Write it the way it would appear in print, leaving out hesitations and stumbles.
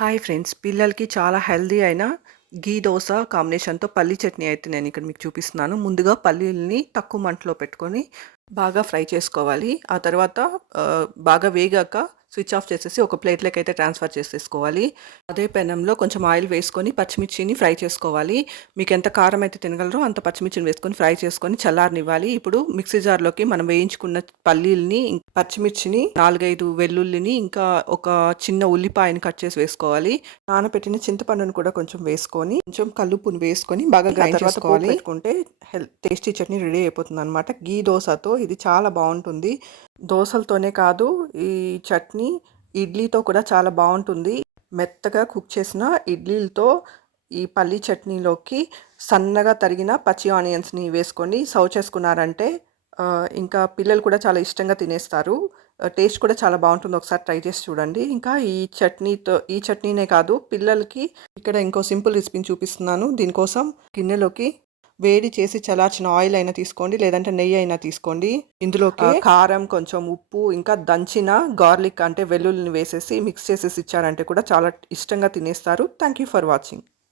Hi friends, పిల్లలకి చాలా healthy అయిన ఘీ దోస కాంబినేషన్‌తో పల్లీ చట్నీ అయితే నేనిక్కడ మీకు చూపిస్తున్నాను. ముందుగా పల్లీలని తక్కువ మంటలో పెట్టుకొని బాగా ఫ్రై చేసుకోవాలి. ఆ తర్వాత బాగా వేగాక స్విచ్ ఆఫ్ చేసేసి ఒక ప్లేట్‌లోకైతే ట్రాన్స్‌ఫర్ చేసేసుకోవాలి. అదే పెనంలో కొంచెం ఆయిల్ వేసుకొని పచ్చిమిర్చిని ఫ్రై చేసుకోవాలి. మీకెంత కారం అయితే తినగలరో అంత పచ్చిమిర్చిని వేసుకొని ఫ్రై చేసుకొని చల్లారనివ్వాలి. ఇప్పుడు మిక్సీ జార్‌లోకి మనం వేయించుకున్న పల్లీలని, పచ్చిమిర్చిని, 4, 5 వెల్లుల్లిని, ఇంకా ఒక చిన్న ఉల్లిపాయని కట్ చేసి వేసుకోవాలి. నానబెట్టిన చింతపండును కూడా కొంచెం వేసుకొని, కొంచెం కల్లుప్పుని వేసుకొని బాగా గ్రైండ్ చేసుకోవాలి. పెట్టుకుంటే టేస్టీ చట్నీ రెడీ అయిపోతుందనమాట. ఘీ దోసతో ఇది చాలా బావుంటుంది. దోసలతోనే కాదు, ఈ చట్నీ ఇడ్లీతో కూడా చాలా బావుంటుంది. మెత్తగా కుక్ చేసిన ఇడ్లీలతో ఈ పల్లీ చట్నీలోకి సన్నగా తరిగిన పచ్చి ఆనియన్స్‌ని వేసుకొని సర్వ్ చేసుకున్నారంటే ఇంకా పిల్లలు కూడా చాలా ఇష్టంగా తినేస్తారు. టేస్ట్ కూడా చాలా బావుంటుంది. ఒకసారి ట్రై చేసి చూడండి. ఇంకా ఈ చట్నీనే కాదు, పిల్లలకి ఇక్కడ ఇంకో సింపుల్ రెసిపీని చూపిస్తున్నాను. దీనికోసం గిన్నెలోకి వేడి చేసి చల్లార్చిన ఆయిల్ అయినా తీసుకోండి, లేదంటే నెయ్యి అయినా తీసుకోండి. ఇందులోకి కారం, కొంచెం ఉప్పు, ఇంకా దంచిన గార్లిక్ అంటే వెల్లుల్లిని వేసేసి మిక్స్ చేసేసి ఇచ్చారంటే కూడా చాలా ఇష్టంగా తినేస్తారు. Thank you for watching.